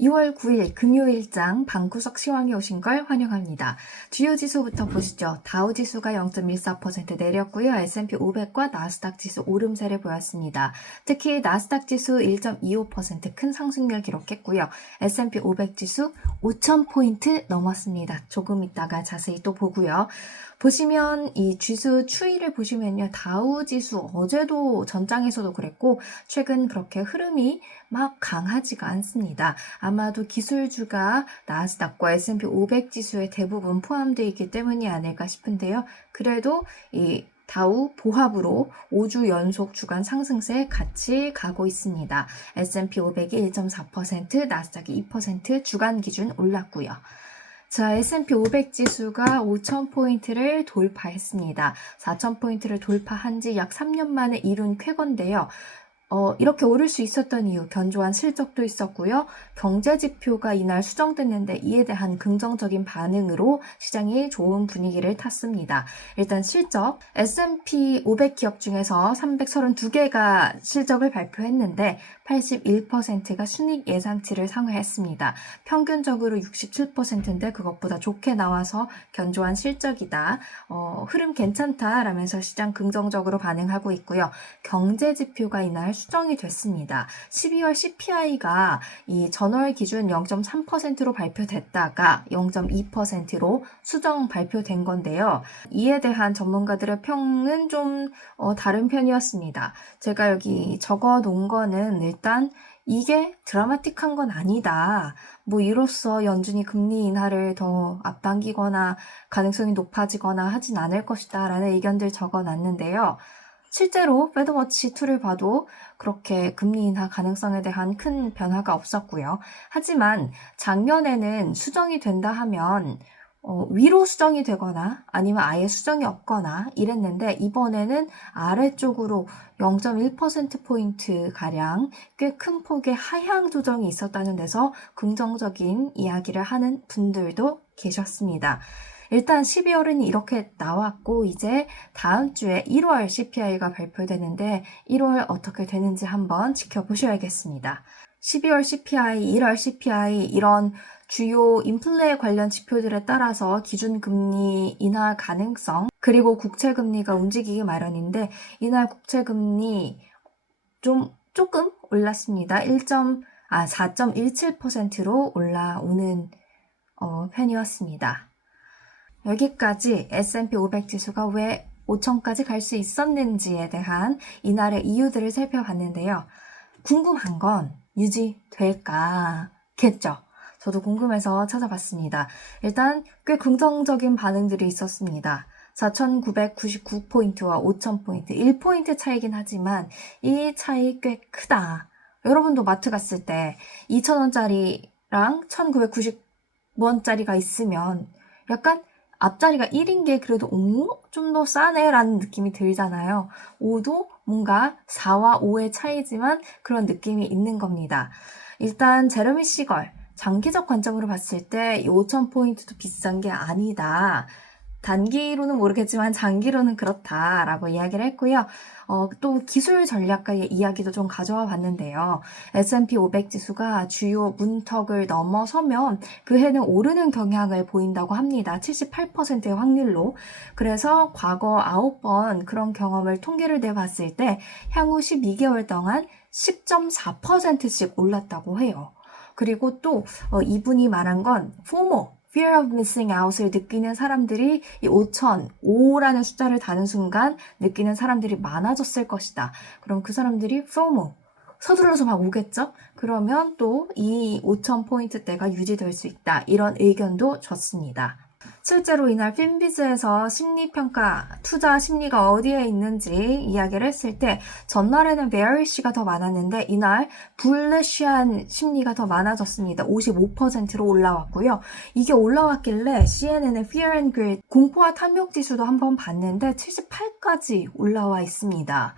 2월 9일 금요일장 방구석 시황에 오신 걸 환영합니다. 주요 지수부터 보시죠. 다우지수가 0.14% 내렸고요. S&P 500과 나스닥 지수 오름세를 보였습니다. 특히 나스닥 지수 1.25% 큰 상승률 기록했고요. S&P 500 지수 5,000포인트 넘었습니다. 조금 있다가 자세히 또 보고요. 보시면 이 지수 추이를 보시면요. 다우 지수 어제도 전장에서도 그랬고 최근 그렇게 흐름이 막 강하지가 않습니다. 아마도 기술주가 나스닥과 S&P 500 지수에 대부분 포함되어 있기 때문이 아닐까 싶은데요. 그래도 이 다우 보합으로 5주 연속 주간 상승세 같이 가고 있습니다. S&P 500이 1.4%, 나스닥이 2% 주간 기준 올랐고요. 자, S&P 500 지수가 5,000포인트를 돌파했습니다. 4,000포인트를 돌파한 지 약 3년 만에 이룬 쾌거인데요. 이렇게 오를 수 있었던 이유, 견조한 실적도 있었고요. 경제 지표가 이날 수정됐는데 이에 대한 긍정적인 반응으로 시장이 좋은 분위기를 탔습니다. 일단 실적, S&P 500 기업 중에서 332개가 실적을 발표했는데 81%가 순이익 예상치를 상회했습니다. 평균적으로 67%인데 그것보다 좋게 나와서 견조한 실적이다. 흐름 괜찮다라면서 시장 긍정적으로 반응하고 있고요. 경제 지표가 이날 수정이 됐습니다. 12월 CPI가 이 전월 기준 0.3%로 발표됐다가 0.2%로 수정 발표된 건데요. 이에 대한 전문가들의 평은 좀 다른 편이었습니다. 제가 여기 적어 놓은 거는 일단 이게 드라마틱한 건 아니다. 뭐 이로써 연준이 금리 인하를 더 앞당기거나 가능성이 높아지거나 하진 않을 것이다 라는 의견들 적어 놨는데요. 실제로 패드워치2를 봐도 그렇게 금리 인하 가능성에 대한 큰 변화가 없었고요. 하지만 작년에는 수정이 된다 하면 위로 수정이 되거나 아니면 아예 수정이 없거나 이랬는데 이번에는 아래쪽으로 0.1%포인트 가량 꽤 큰 폭의 하향 조정이 있었다는 데서 긍정적인 이야기를 하는 분들도 계셨습니다. 일단 12월은 이렇게 나왔고 이제 다음 주에 1월 CPI가 발표되는데 1월 어떻게 되는지 한번 지켜보셔야겠습니다. 12월 CPI, 1월 CPI 이런 주요 인플레 관련 지표들에 따라서 기준금리 인하 가능성 그리고 국채금리가 움직이기 마련인데 이날 국채금리 조금 올랐습니다. 4.17%로 올라오는 편이었습니다. 여기까지 S&P 500 지수가 왜 5천까지 갈 수 있었는지에 대한 이날의 이유들을 살펴봤는데요. 궁금한 건 유지될까겠죠. 저도 궁금해서 찾아봤습니다. 일단 꽤 긍정적인 반응들이 있었습니다. 4,999포인트와 5,000포인트, 1포인트 차이긴 하지만 이 차이 꽤 크다. 여러분도 마트 갔을 때 2,000원짜리랑 1,990원짜리가 있으면 약간 앞자리가 1인 게 그래도 좀 더 싸네 라는 느낌이 들잖아요. 5도 뭔가 4와 5의 차이지만 그런 느낌이 있는 겁니다. 일단 제레미 시걸 장기적 관점으로 봤을 때 5,000포인트도 비싼 게 아니다. 단기로는 모르겠지만 장기로는 그렇다라고 이야기를 했고요. 또 기술 전략가의 이야기도 좀 가져와 봤는데요. S&P 500 지수가 주요 문턱을 넘어서면 그 해는 오르는 경향을 보인다고 합니다. 78%의 확률로. 그래서 과거 9번 그런 경험을 통계를 내봤을 때 향후 12개월 동안 10.4%씩 올랐다고 해요. 그리고 또 이분이 말한 건 FOMO, Fear of Missing Out을 느끼는 사람들이 이 5,005라는 숫자를 다는 순간 느끼는 사람들이 많아졌을 것이다. 그럼 그 사람들이 FOMO, 서둘러서 막 오겠죠? 그러면 또 이 5,000포인트대가 유지될 수 있다. 이런 의견도 줬습니다. 실제로 이날 핀비즈에서 심리평가, 투자 심리가 어디에 있는지 이야기를 했을 때 전날에는 bearish가 더 많았는데 이날 bulish한 심리가 더 많아졌습니다. 55%로 올라왔고요. 이게 올라왔길래 CNN의 Fear and Greed, 공포와 탐욕 지수도 한번 봤는데 78까지 올라와 있습니다.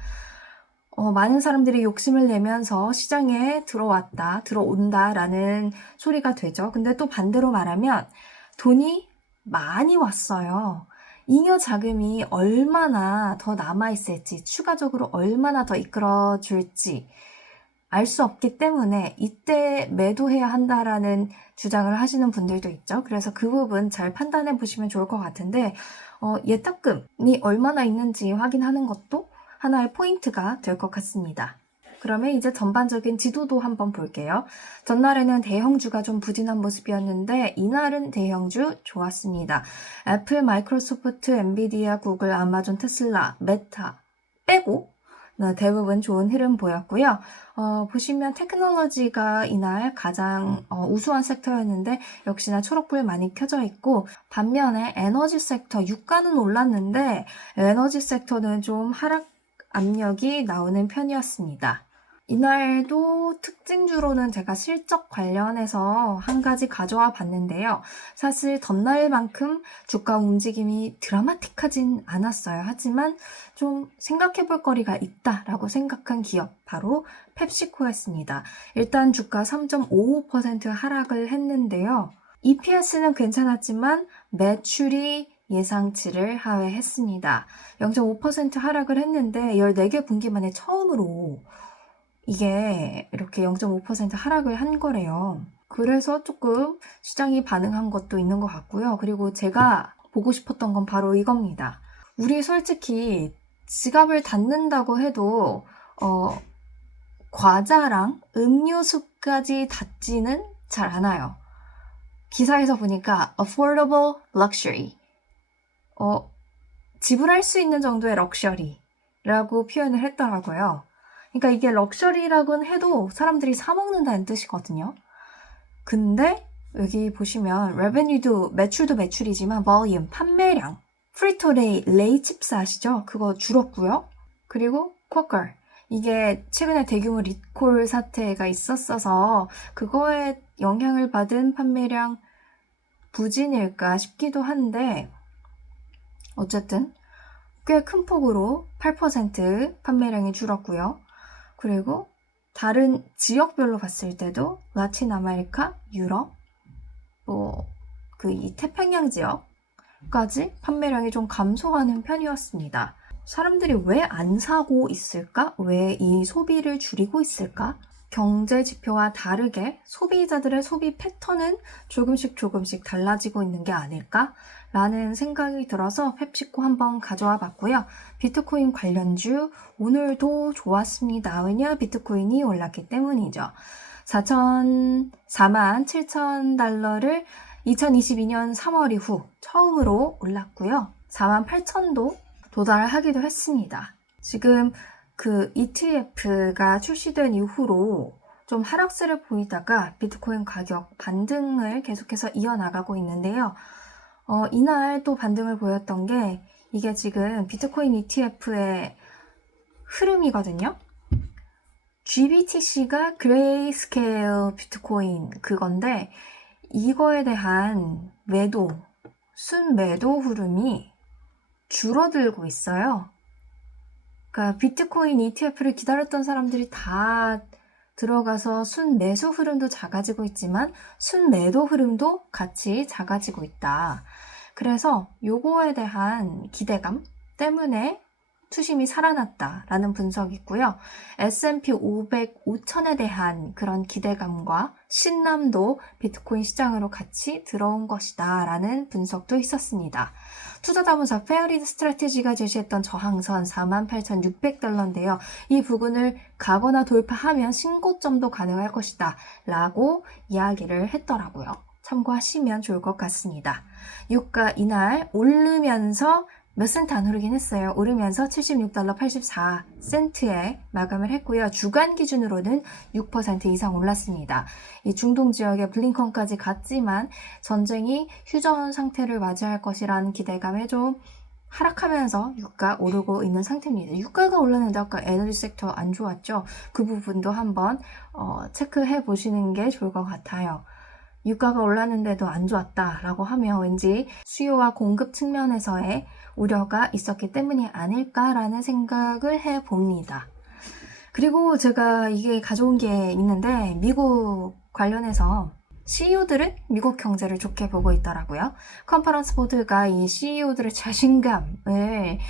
많은 사람들이 욕심을 내면서 시장에 들어온다라는 소리가 되죠. 근데 또 반대로 말하면 돈이 많이 왔어요. 잉여 자금이 얼마나 더 남아있을지, 추가적으로 얼마나 더 이끌어줄지, 알 수 없기 때문에 이때 매도해야 한다라는 주장을 하시는 분들도 있죠. 그래서 그 부분 잘 판단해 보시면 좋을 것 같은데 예탁금이 얼마나 있는지 확인하는 것도 하나의 포인트가 될 것 같습니다. 그러면 이제 전반적인 지도도 한번 볼게요. 전날에는 대형주가 좀 부진한 모습이었는데 이날은 대형주 좋았습니다. 애플, 마이크로소프트, 엔비디아, 구글, 아마존, 테슬라, 메타 빼고 대부분 좋은 흐름 보였고요. 보시면 테크놀로지가 이날 가장 우수한 섹터였는데 역시나 초록불 많이 켜져 있고, 반면에 에너지 섹터 유가는 올랐는데 에너지 섹터는 좀 하락 압력이 나오는 편이었습니다. 이날도 특징주로는 제가 실적 관련해서 한 가지 가져와 봤는데요. 사실 전날만큼 주가 움직임이 드라마틱하진 않았어요. 하지만 좀 생각해 볼 거리가 있다라고 생각한 기업, 바로 펩시코였습니다. 일단 주가 3.55% 하락을 했는데요. EPS는 괜찮았지만 매출이 예상치를 하회했습니다. 0.5% 하락을 했는데 14개 분기 만에 처음으로 이게 이렇게 0.5% 하락을 한 거래요. 그래서 조금 시장이 반응한 것도 있는 것 같고요. 그리고 제가 보고 싶었던 건 바로 이겁니다. 우리 솔직히 지갑을 닫는다고 해도 과자랑 음료수까지 닫지는 잘 않아요. 기사에서 보니까 affordable luxury, 지불할 수 있는 정도의 럭셔리라고 표현을 했더라고요. 그러니까 이게 럭셔리라고는 해도 사람들이 사 먹는다는 뜻이거든요. 근데 여기 보시면 revenue도 매출도 매출이지만 volume, 판매량, 프리토레이, 레이 칩스 아시죠? 그거 줄었고요. 그리고 쿼커, 이게 최근에 대규모 리콜 사태가 있었어서 그거에 영향을 받은 판매량 부진일까 싶기도 한데, 어쨌든 꽤 큰 폭으로 8% 판매량이 줄었고요. 그리고 다른 지역별로 봤을 때도 라틴 아메리카, 유럽, 이 태평양 지역까지 판매량이 좀 감소하는 편이었습니다. 사람들이 왜 안 사고 있을까? 왜 이 소비를 줄이고 있을까? 경제 지표와 다르게 소비자들의 소비 패턴은 조금씩 달라지고 있는 게 아닐까? 라는 생각이 들어서 펩시코 한번 가져와 봤고요. 비트코인 관련주 오늘도 좋았습니다. 왜냐? 비트코인이 올랐기 때문이죠. 47,000달러를 2022년 3월 이후 처음으로 올랐고요. 48,000도 도달하기도 했습니다. 지금 그 ETF가 출시된 이후로 좀 하락세를 보이다가 비트코인 가격 반등을 계속해서 이어나가고 있는데요. 이날 또 반등을 보였던 게 이게 지금 비트코인 ETF의 흐름이거든요. GBTC가 그레이스케일 비트코인 그건데 이거에 대한 순매도 흐름이 줄어들고 있어요. 그러니까 비트코인 ETF를 기다렸던 사람들이 다 들어가서 순매수 흐름도 작아지고 있지만 순매도 흐름도 같이 작아지고 있다. 그래서 요거에 대한 기대감 때문에 투심이 살아났다라는 분석이 있고요. S&P 500 5천에 대한 그런 기대감과 신남도 비트코인 시장으로 같이 들어온 것이다 라는 분석도 있었습니다. 투자자문사 페어리드 스트래티지가 제시했던 저항선 48,600달러인데요. 이 부근을 가거나 돌파하면 신고점도 가능할 것이다 라고 이야기를 했더라고요. 참고하시면 좋을 것 같습니다. 유가 이날 오르면서 몇 센트 안 오르긴 했어요. 오르면서 76달러 84센트에 마감을 했고요. 주간 기준으로는 6% 이상 올랐습니다. 이 중동 지역에 블링컨까지 갔지만 전쟁이 휴전 상태를 맞이할 것이라는 기대감에 좀 하락하면서 유가 오르고 있는 상태입니다. 유가가 올랐는데 아까 에너지 섹터 안 좋았죠? 그 부분도 한번 체크해 보시는 게 좋을 것 같아요. 유가가 올랐는데도 안 좋았다라고 하면 왠지 수요와 공급 측면에서의 우려가 있었기 때문이 아닐까라는 생각을 해봅니다. 그리고 제가 이게 가져온 게 있는데 미국 관련해서 CEO들은 미국 경제를 좋게 보고 있더라고요. 컨퍼런스 보드가 이 CEO들의 자신감을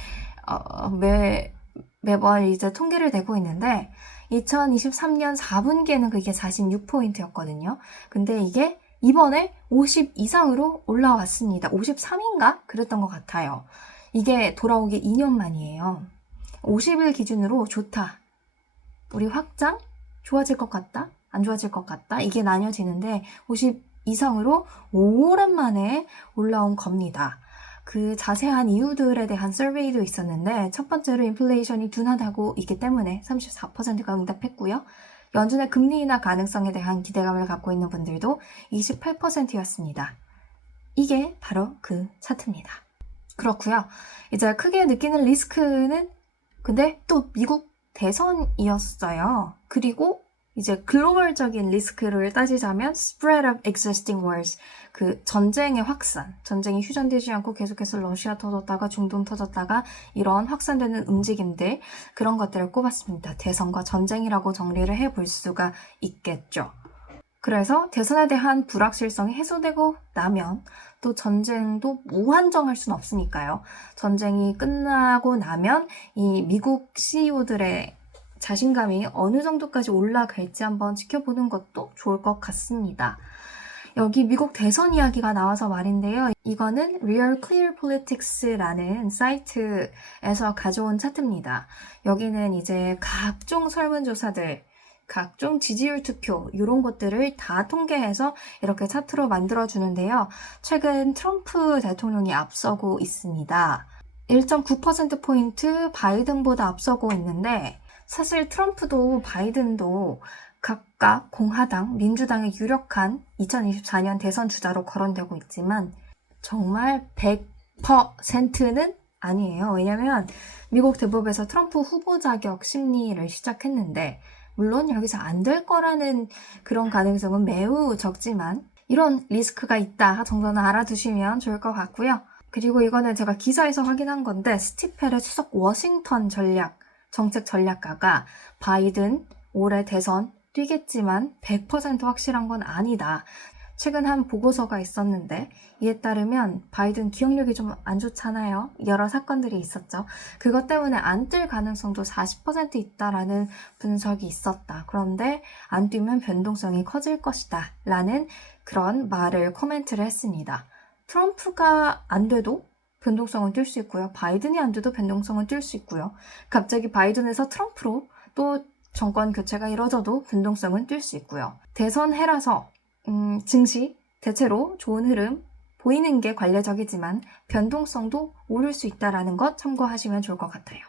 매번 이제 통계를 내고 있는데 2023년 4분기에는 그게 46포인트였거든요. 근데 이게 이번에 50 이상으로 올라왔습니다. 53인가? 그랬던 것 같아요. 이게 돌아오기 2년 만이에요. 50일 기준으로 좋다. 우리 확장? 좋아질 것 같다? 안 좋아질 것 같다? 이게 나뉘어지는데 50 이상으로 오랜만에 올라온 겁니다. 그 자세한 이유들에 대한 서베이도 있었는데 첫 번째로 인플레이션이 둔하다고 있기 때문에 34%가 응답했고요. 연준의 금리 인하 가능성에 대한 기대감을 갖고 있는 분들도 28%였습니다. 이게 바로 그 차트입니다. 그렇고요. 이제 크게 느끼는 리스크는 근데 또 미국 대선이었어요. 그리고 이제 글로벌적인 리스크를 따지자면 spread of existing wars, 그 전쟁의 확산, 전쟁이 휴전되지 않고 계속해서 러시아 터졌다가 중동 터졌다가 이런 확산되는 움직임들, 그런 것들을 꼽았습니다. 대선과 전쟁이라고 정리를 해볼 수가 있겠죠. 그래서 대선에 대한 불확실성이 해소되고 나면 또 전쟁도 무한정할 수는 없으니까요. 전쟁이 끝나고 나면 이 미국 CEO들의 자신감이 어느 정도까지 올라갈지 한번 지켜보는 것도 좋을 것 같습니다. 여기 미국 대선 이야기가 나와서 말인데요. 이거는 Real Clear Politics라는 사이트에서 가져온 차트입니다. 여기는 이제 각종 설문조사들, 각종 지지율 투표 이런 것들을 다 통계해서 이렇게 차트로 만들어주는데요. 최근 트럼프 대통령이 앞서고 있습니다. 1.9%포인트 바이든보다 앞서고 있는데 사실 트럼프도 바이든도 각각 공화당, 민주당의 유력한 2024년 대선 주자로 거론되고 있지만 정말 100%는 아니에요. 왜냐면 미국 대법에서 트럼프 후보 자격 심리를 시작했는데 물론 여기서 안 될 거라는 그런 가능성은 매우 적지만 이런 리스크가 있다 정도는 알아두시면 좋을 것 같고요. 그리고 이거는 제가 기사에서 확인한 건데 스티펠의 수석 워싱턴 정책 전략가가 바이든 올해 대선 뛰겠지만 100% 확실한 건 아니다. 최근 한 보고서가 있었는데 이에 따르면 바이든 기억력이 좀 안 좋잖아요. 여러 사건들이 있었죠. 그것 때문에 안 뛸 가능성도 40% 있다라는 분석이 있었다. 그런데 안 뛰면 변동성이 커질 것이다. 라는 그런 말을 코멘트를 했습니다. 트럼프가 안 돼도 변동성은 뛸 수 있고요. 바이든이 안 돼도 변동성은 뛸 수 있고요. 갑자기 바이든에서 트럼프로 또 정권 교체가 이뤄져도 변동성은 뛸 수 있고요. 대선 해라서 증시 대체로 좋은 흐름 보이는 게 관례적이지만 변동성도 오를 수 있다는 것 참고하시면 좋을 것 같아요.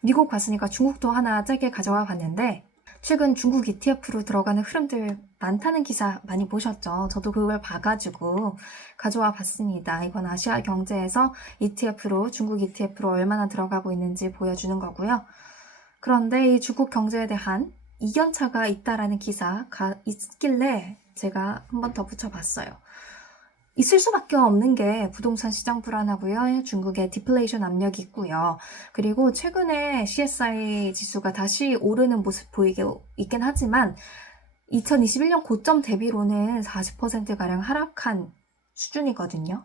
미국 봤으니까 중국도 하나 짧게 가져와 봤는데 최근 중국 ETF로 들어가는 흐름들 많다는 기사 많이 보셨죠? 저도 그걸 봐가지고 가져와 봤습니다. 이건 아시아 경제에서 ETF로, 중국 ETF로 얼마나 들어가고 있는지 보여주는 거고요. 그런데 이 중국 경제에 대한 이견차가 있다라는 기사가 있길래 제가 한 번 더 붙여봤어요. 있을 수밖에 없는 게 부동산 시장 불안하고요. 중국의 디플레이션 압력이 있고요. 그리고 최근에 CSI 지수가 다시 오르는 모습 보이게 있긴 하지만 2021년 고점 대비로는 40%가량 하락한 수준이거든요.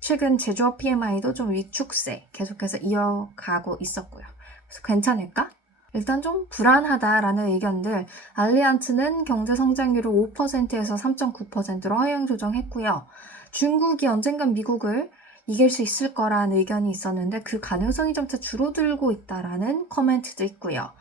최근 제조업 PMI도 좀 위축세 계속해서 이어가고 있었고요. 그래서 괜찮을까? 일단 좀 불안하다라는 의견들, 알리안츠는 경제 성장률을 5%에서 3.9%로 하향 조정했고요. 중국이 언젠간 미국을 이길 수 있을 거라는 의견이 있었는데 그 가능성이 점차 줄어들고 있다라는 코멘트도 있고요.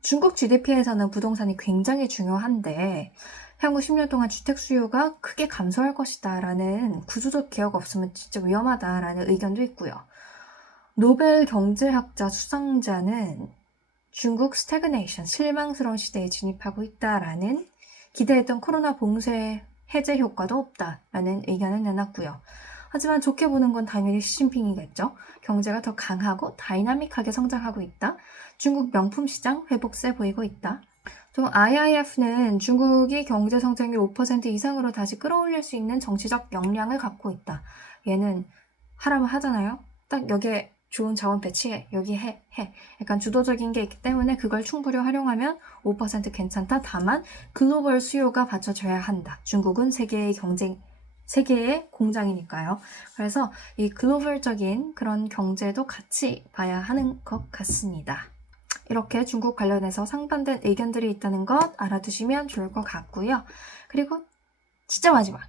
중국 GDP에서는 부동산이 굉장히 중요한데 향후 10년 동안 주택 수요가 크게 감소할 것이다라는 구조적 개혁 없으면 진짜 위험하다라는 의견도 있고요. 노벨 경제학자 수상자는 중국 스태그네이션, 실망스러운 시대에 진입하고 있다라는 기대했던 코로나 봉쇄 해제 효과도 없다라는 의견을 내놨고요. 하지만 좋게 보는 건 당연히 시진핑이겠죠. 경제가 더 강하고 다이나믹하게 성장하고 있다. 중국 명품 시장 회복세 보이고 있다. 또 IIF는 중국이 경제 성장률 5% 이상으로 다시 끌어올릴 수 있는 정치적 역량을 갖고 있다. 얘는 하라면 하잖아요. 딱 여기에 좋은 자원 배치해, 여기 해. 약간 주도적인 게 있기 때문에 그걸 충분히 활용하면 5% 괜찮다. 다만 글로벌 수요가 받쳐줘야 한다. 중국은 세계의 공장이니까요. 그래서 이 글로벌적인 그런 경제도 같이 봐야 하는 것 같습니다. 이렇게 중국 관련해서 상반된 의견들이 있다는 것 알아두시면 좋을 것 같고요. 그리고 진짜 마지막,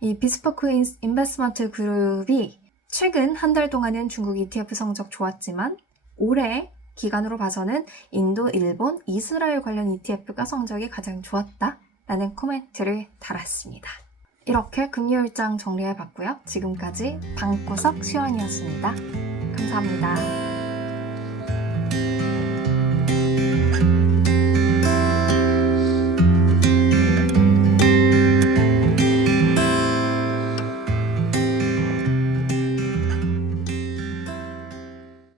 이 비스포크 인베스트먼트 그룹이 최근 한 달 동안은 중국 ETF 성적 좋았지만 올해 기간으로 봐서는 인도, 일본, 이스라엘 관련 ETF가 성적이 가장 좋았다라는 코멘트를 달았습니다. 이렇게 금요일장 정리해봤고요. 지금까지 방구석 시황이었습니다. 감사합니다.